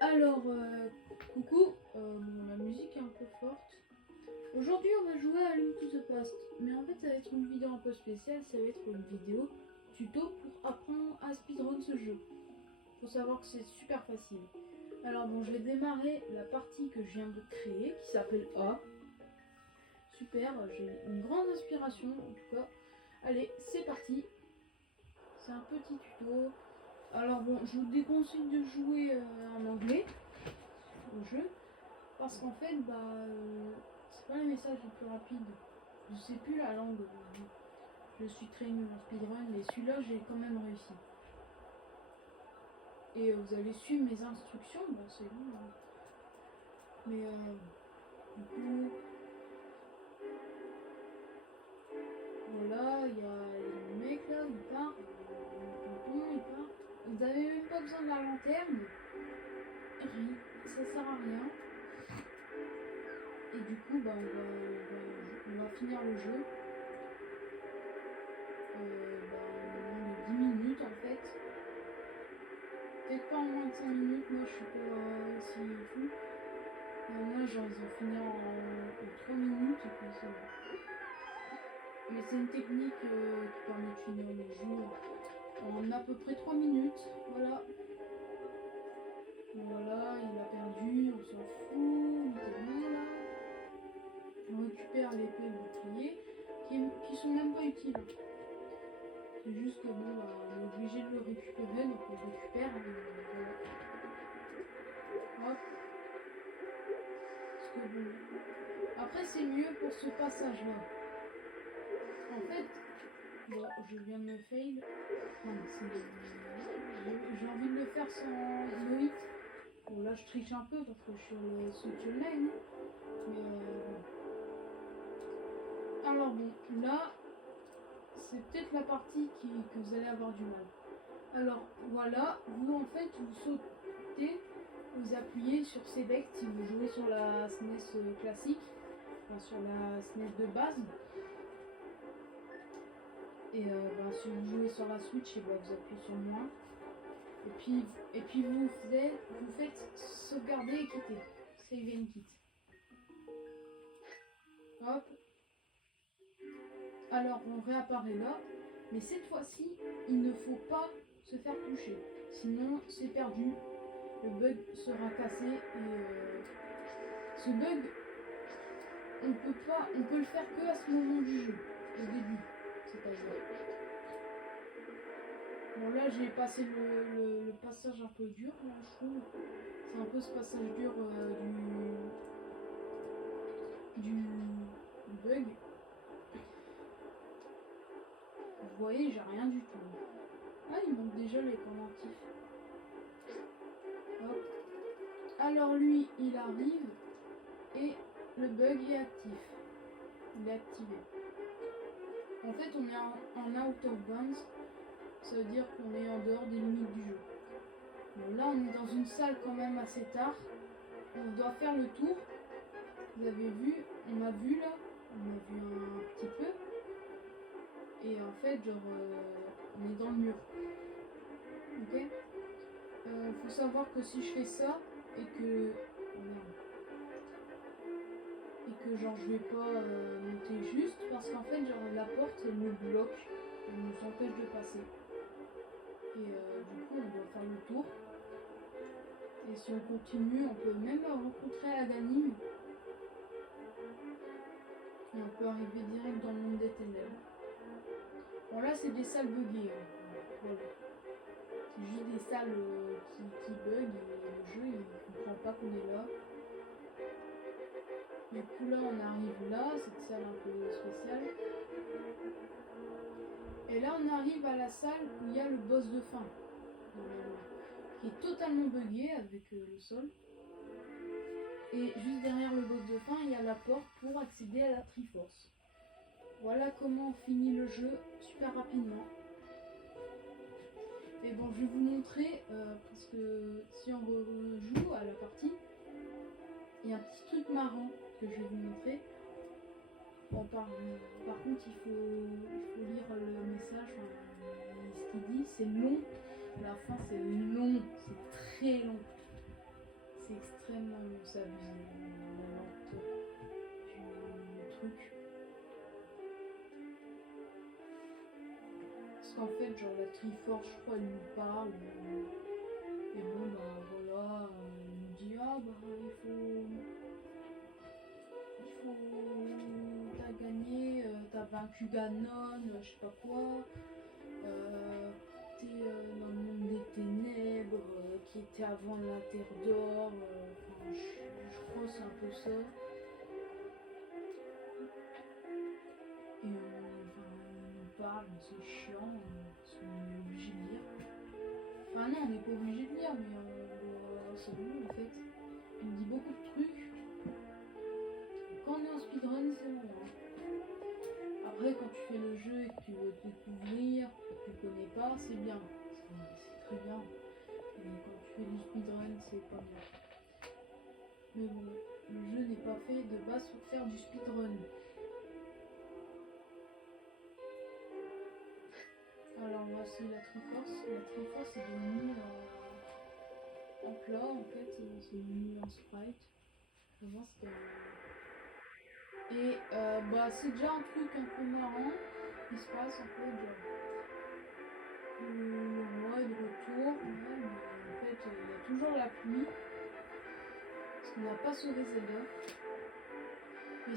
Alors, coucou, la musique est un peu forte. Aujourd'hui, on va jouer à Link to the Past. Mais en fait, ça va être une vidéo un peu spéciale. Ça va être une vidéo tuto pour apprendre à speedrun ce jeu. Faut savoir que c'est super facile. Alors bon, je vais démarrer la partie que je viens de créer, qui s'appelle A. Super, j'ai une grande inspiration en tout cas. Allez, c'est parti. C'est un petit tuto. Alors bon, je vous déconseille de jouer en anglais au jeu. Parce qu'en fait, c'est pas les messages les plus rapides. Je sais plus la langue. Je suis très nul en speedrun, mais celui-là, j'ai quand même réussi. Et vous allez suivre mes instructions, c'est bon. Hein. Mais du coup, voilà, il y a le mec là, il part. Il part. Vous avez même pas besoin de la lanterne. Ça sert à rien. Et du coup, on va finir le jeu. En 10 minutes en fait. Peut-être pas en moins de 5 minutes, moi je suis pas si fou. Moi genre ils ont fini en 3 minutes et puis c'est bon. Mais c'est une technique qui permet de finir le jeu en à peu près 3 minutes. Voilà. Voilà, il a perdu, on s'en fout, il était bon là. On récupère l'épée et le bouclier qui sont même pas utiles. C'est juste que bon, on est obligé de le récupérer, donc on le récupère. Voilà. Hop. Parce que bon. Après, c'est mieux pour ce passage-là. En fait, bon, je viens de me fail. J'ai envie de le faire sans Zoït. Bon, là, je triche un peu parce que je suis sur le Switch Online. Mais bon. Alors bon, là, c'est peut-être la partie que vous allez avoir du mal. Alors voilà, vous en fait, vous sautez, vous appuyez sur Select si vous jouez sur la SNES classique, enfin sur la SNES de base. Et si vous jouez sur la Switch, vous appuyez sur moins. Et puis vous faites sauvegarder et quitter. Save and quit. Hop. Alors on réapparaît là. Mais cette fois-ci, il ne faut pas se faire toucher. Sinon, c'est perdu. Le bug sera cassé. Et ce bug, on peut le faire que à ce moment du jeu. Au début. C'est-à-dire. Bon là j'ai passé le passage un peu dur là, je trouve. C'est un peu ce passage dur du bug. Vous voyez, j'ai rien du tout. Ah, il manque déjà les pendentifs. Hop. Alors lui, il arrive et le bug est actif. Il est activé. En fait, on est en out of bounds. Ça veut dire qu'on est en dehors des limites du jeu. Bon, là, on est dans une salle quand même assez tard. On doit faire le tour. Vous avez vu, on a vu là, on a vu un petit peu. Et en fait, on est dans le mur. Ok. Faut savoir que si je fais ça et que je vais pas monter juste parce qu'en fait la porte elle me bloque, elle nous empêche de passer. Et du coup on doit faire le tour. Et si on continue, on peut même rencontrer Aganim. Et on peut arriver direct dans le monde des ténèbres. Bon là c'est des salles buggées. Voilà. C'est juste des salles qui bug et le jeu il comprend pas qu'on est là. Du coup là on arrive là, cette salle un peu spéciale. Et là on arrive à la salle où il y a le boss de fin. Qui est totalement buggé avec le sol. Et juste derrière le boss de fin, il y a la porte pour accéder à la Triforce. Voilà comment on finit le jeu super rapidement. Et bon, je vais vous montrer, parce que si on rejoue à la partie, il y a un petit truc marrant que je vais vous montrer. Bon, par contre, il faut lire le message, ce qu'il dit, c'est long. La fin, c'est long, c'est très long. c'est extrêmement long, c'est abusé, la lenteur du truc. Parce qu'en fait, genre la Triforce, je crois, elle nous parle. Et bon, bah voilà, elle nous dit ah bah t'as gagné, t'as vaincu Ganon, je sais pas quoi. T'es dans le monde des ténèbres, qui était avant la Terre d'Or. Enfin, je crois que c'est un peu ça. Et enfin, on nous parle, c'est chiant, parce qu'on est obligé de lire. Enfin non, on n'est pas obligé de lire, mais c'est bon en fait. Il me dit beaucoup de trucs. Quand on est en speedrun, c'est bon. Hein. Après, quand tu fais le jeu et que tu veux découvrir, que tu connais pas, c'est bien. C'est très bien. Et quand tu fais du speedrun, c'est pas bien. Mais bon, le jeu n'est pas fait de base pour faire du speedrun. Alors voici la Triforce. La Triforce est devenue en plat en fait, c'est devenu un sprite. Avant c'était et bah c'est déjà un truc un peu marrant qui se passe en fait genre le roi est de retour, ouais, mais en fait il y a toujours la pluie parce qu'on n'a pas sauvé Zelda. Et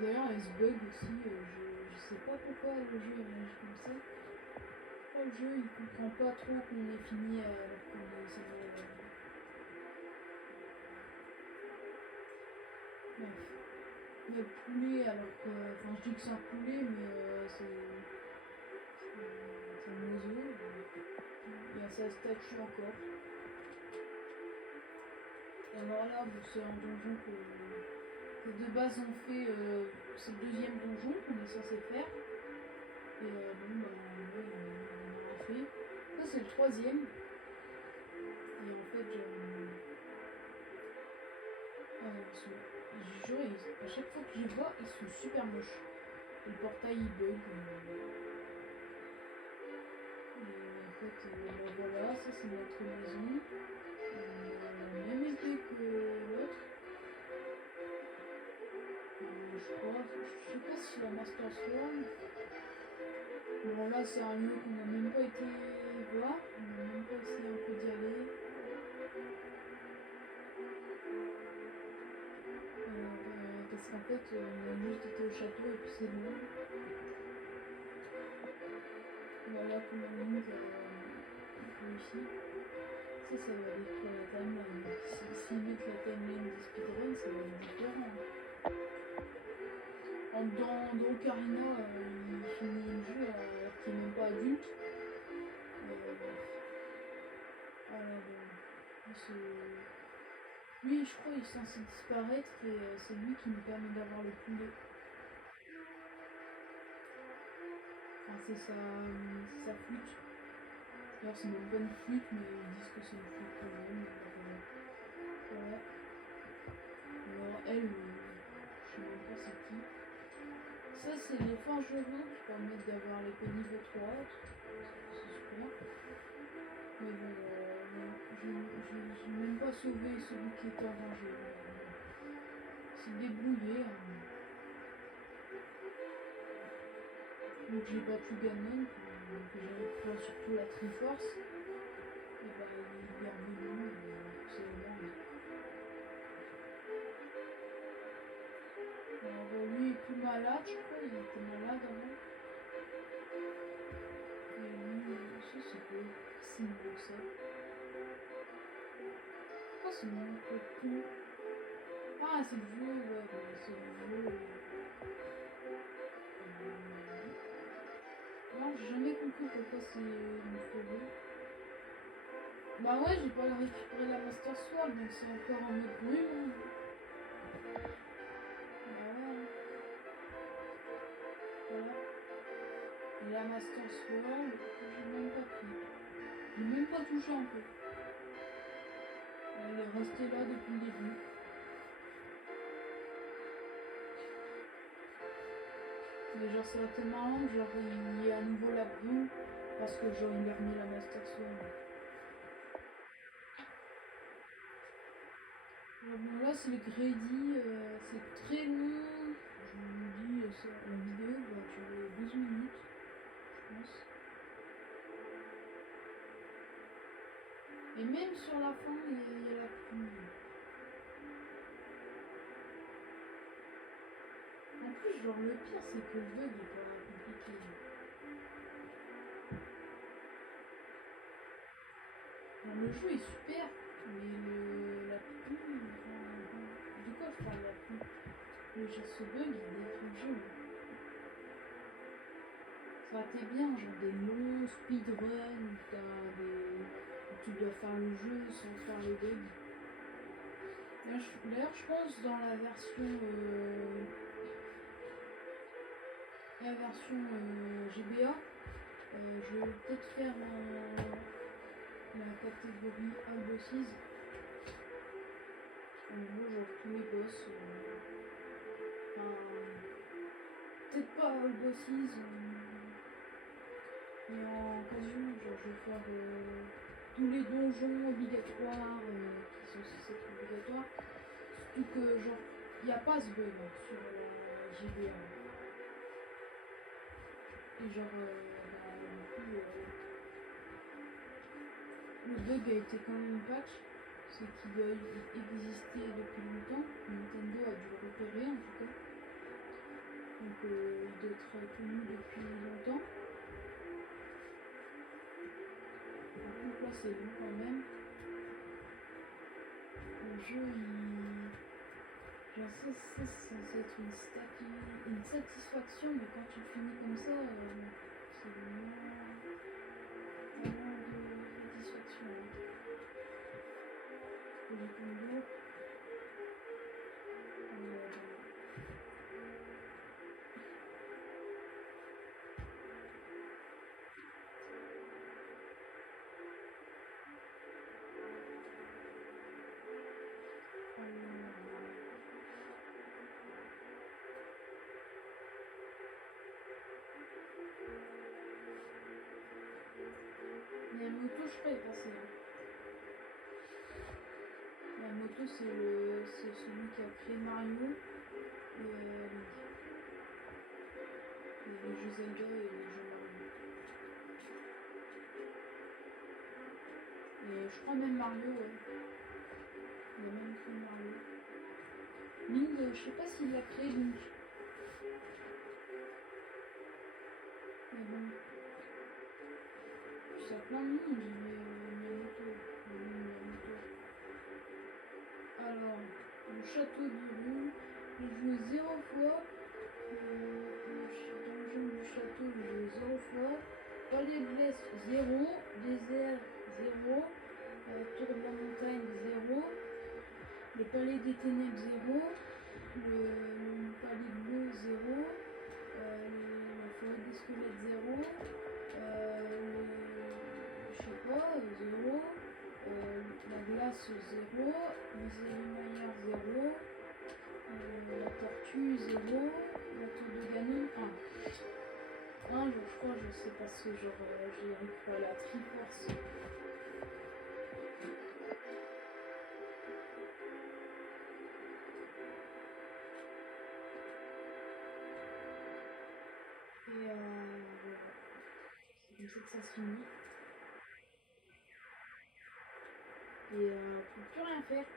d'ailleurs elle se bug aussi, je sais pas pourquoi le jeu réagit comme ça. Le jeu il comprend pas trop qu'on ait fini alors qu'on est bref. Le poulet alors que. Enfin je dis que c'est un poulet mais c'est un oiseau. Il y a sa statue encore. Et alors là c'est un donjon que de base on fait c'est le deuxième donjon qu'on est censé faire. Et bon bah on a fait. Ça c'est le troisième. Et en fait je jure, à chaque fois que je les vois, ils sont super moches. Et le portail il bug. Et en fait, bah voilà, ça c'est notre maison. Même épée que l'autre. Je sais pas si la Master Sword. Bon là c'est un lieu qu'on n'a même pas été voir. On n'a même pas essayé un peu d'y aller. Parce qu'en fait on a juste été au château et puis c'est bon. Voilà comment on monte ici. Ça va détruire la timeline. S'ils mettent la timeline du speedrun, ça va être différent. Dans Ocarina, il finit le jeu alors qu'il n'est même pas adulte. Voilà, bon. Lui, je crois, il est censé disparaître et c'est lui qui nous permet d'avoir le poulet. Enfin, c'est sa flûte. D'ailleurs, c'est une bonne flûte, mais ils disent que c'est une flûte quand même. Voilà. Alors, elle, je sais même pas c'est qui. Ça, c'est les forgerons qui permettent d'avoir l'épée niveau 3. C'est super. Mais bon, j'ai même pas sauvé celui qui était en danger. C'est débrouillé. Hein. Donc j'ai battu Ganon, que j'avais surtout la Triforce. Et bah il est revenu, c'est vraiment. Alors lui est plus malade, je crois, il était malade avant. Et lui, ça c'est quoi? C'est une boxette. Ah c'est mon coton. Ah c'est le vieux, ouais, c'est le vieux. Non, j'ai jamais compris pourquoi c'est une forêt. Bah ouais, j'ai pas récupéré la Master Sword, donc c'est encore un autre brume. Bah ouais. Voilà. Et la Master Sword, j'ai même pas pris. J'ai même pas touché un peu. Elle est restée là depuis le début. Mais genre ça aurait été marrant, genre il y a à nouveau la brume parce que genre il a remis la Master Sword. Bon, là c'est le crédit, c'est très long. Je vous dis, la vidéo va durer 12 minutes, je pense. Et même sur la fin, il y a la pluie. En plus, genre le pire, c'est que le bug est pas compliqué. Genre, le jeu est super, mais la pluie, de quoi je parle la pluie? Genre ce bug, il détruit le jeu. Ça aurait été bien, genre des longs speedruns où tu dois faire le jeu sans faire les bugs. D'ailleurs, je pense dans la version GBA, je vais peut-être faire la catégorie All Bosses. En gros, genre tous les boss. Peut-être pas All Bosses, mais en occasion, genre je vais faire tous les donjons obligatoires qui sont censés être obligatoires. Surtout que genre il n'y a pas ce bug sur la GBA. Et genre du coup le bug a été quand même patch. C'est qu'il doit exister depuis longtemps. Nintendo a dû le repérer en tout cas. Donc il doit être connu depuis longtemps. Donc là c'est long quand même. Le jeu genre c'est censé être une satisfaction, mais quand tu finis comme ça, c'est vraiment de satisfaction. J'ai comme l'eau. Miyamoto, je crois, est passé. Miyamoto, c'est celui qui a créé Mario et les jeux Zelda et les jeux Mario. Et je crois même Mario, ouais. Il a même créé Mario. Link, je sais pas s'il a créé Link. Mais bon. Puis ça a plein de noms, on dirait Miyamoto. Alors, le château du Roux, j'ai joué 0 fois. Donjon du château, j'ai joué 0 fois. Palais de l'Est, 0. Désert, 0. Tour de la montagne, 0. Le palais des ténèbres, 0. Le palais bleu, 0. La forêt des squelettes, 0. Je sais pas, 0. La glace, 0. Les éliminaires, 0. La tortue, 0. La tour de Ganon, 1. 1, je crois, je sais pas ce genre, j'ai quoi, la Triforce. Et voilà. C'est comme ça que ça se finit. Et on peut plus rien faire.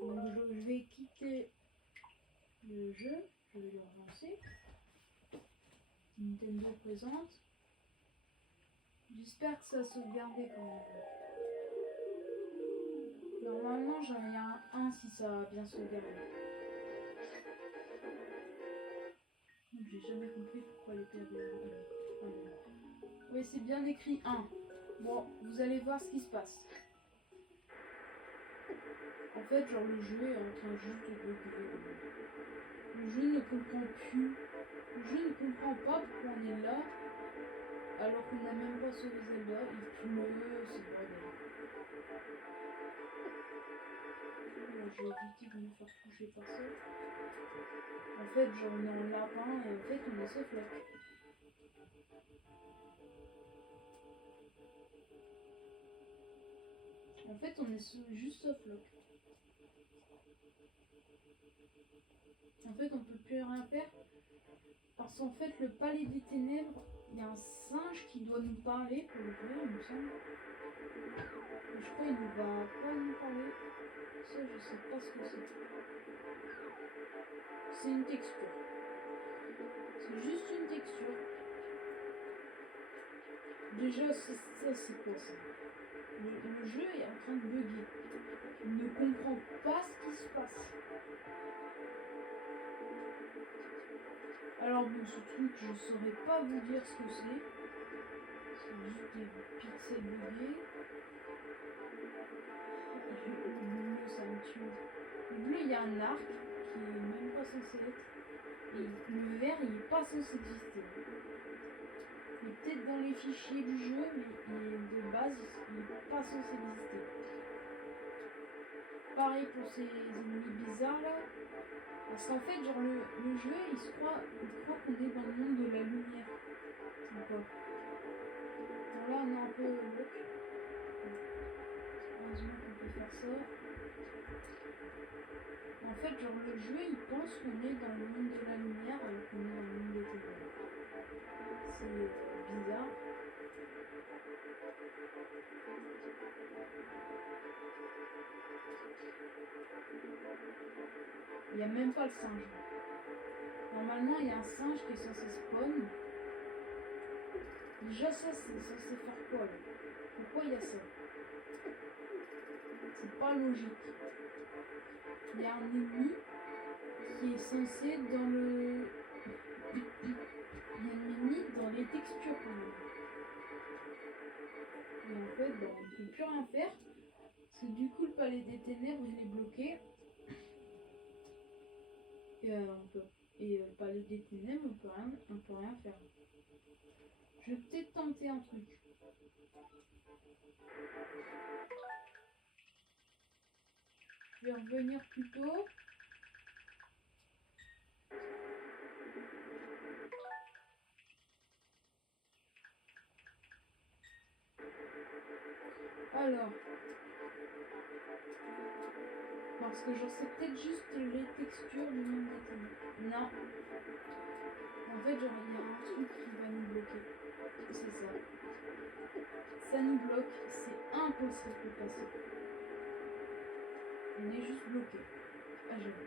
Donc je vais quitter le jeu, je vais le relancer. Nintendo présente. J'espère que ça a sauvegardé quand même. Normalement j'en ai un 1 si ça a bien sauvegardé. J'ai jamais compris pourquoi les périodes. Oui, c'est bien écrit 1. Bon, vous allez voir ce qui se passe. En fait, genre le jeu est en train juste de bugger. Le jeu ne comprend plus. Le jeu ne comprend pas pourquoi on est là. Alors qu'on n'a même pas sauvé Zelda. Il pleut, c'est bordel. J'ai évité de me faire toucher par ça. En fait, genre on est en lapin et en fait on est sauf là. En fait, on est juste soft lock. En fait, on peut plus rien faire. Parce qu'en fait, le palais des ténèbres, il y a un singe qui doit nous parler pour le vrai, il me semble. Mais je crois qu'il ne va pas nous parler. Ça, je sais pas ce que c'est. C'est une texture. C'est juste une texture. Déjà, ça, c'est quoi ça? Le jeu est en train de bugger. Il ne comprend pas ce qui se passe. Alors bon, ce truc, je saurais pas vous dire ce que c'est. C'est juste des pixels buggés. Le bleu, ça me tue. Le bleu, il y a un arc qui est même pas censé être. Et le vert, il est pas censé exister. Il est peut-être dans les fichiers du jeu, mais de base, il n'est pas censé exister. Pareil pour ces ennemis bizarres là. Parce qu'en fait, genre le jeu, il croit qu'on est dans le monde de la lumière. D'accord. Bon, là, on est un peu bloc. Heureusement qu'on peut faire ça. En fait, genre le jeu, il pense qu'on est dans le monde de la lumière alors qu'on est dans le monde des ténèbres. C'est bizarre. Il n'y a même pas le singe. Normalement, il y a un singe qui est censé spawn. Déjà, ça, c'est censé faire quoi là? Pourquoi il y a ça? C'est pas logique. Il y a un ennemi qui est censé dans le... Il y a un ennemi dans les textures quand même. Et en fait, bon, on ne peut plus rien faire. Parce que du coup, le palais des ténèbres, il est bloqué. Et le palais des ténèbres, on peut rien faire. Je vais peut-être tenter un truc. Je vais revenir plus tôt. Alors. Parce que j'en sais peut-être juste les textures du monde des ténèbres. Non. En fait, genre, il y a un truc qui va nous bloquer. C'est ça. Ça nous bloque. C'est impossible de passer. On est juste bloqué. Ah, j'avoue.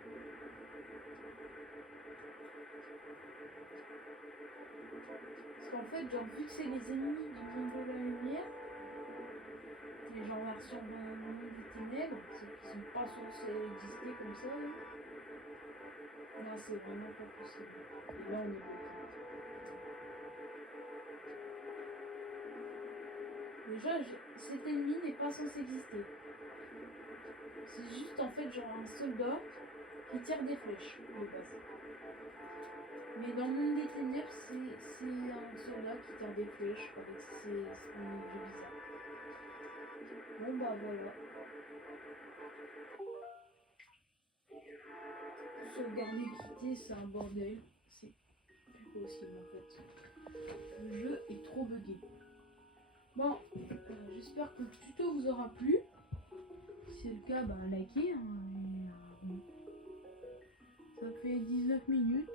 Parce qu'en fait, genre, vu que c'est les ennemis du monde de la lumière, les gens version monde des ténèbres, ceux qui sont pas censés exister comme ça, là, c'est vraiment pas possible. Et là, on est bloqué. Déjà, cet ennemi n'est pas censé exister. C'est juste en fait genre un soldat qui tire des flèches de base. Mais dans le monde des ténèbres, c'est un soldat qui tire des flèches avec ses objets bizarres. Bon bah voilà. Sauvegarder, quitter, c'est un bordel. C'est plus possible en fait. Le jeu est trop buggé. Bon, j'espère que le tuto vous aura plu. Si c'est le cas, bah likez. Hein, ça fait 19 minutes.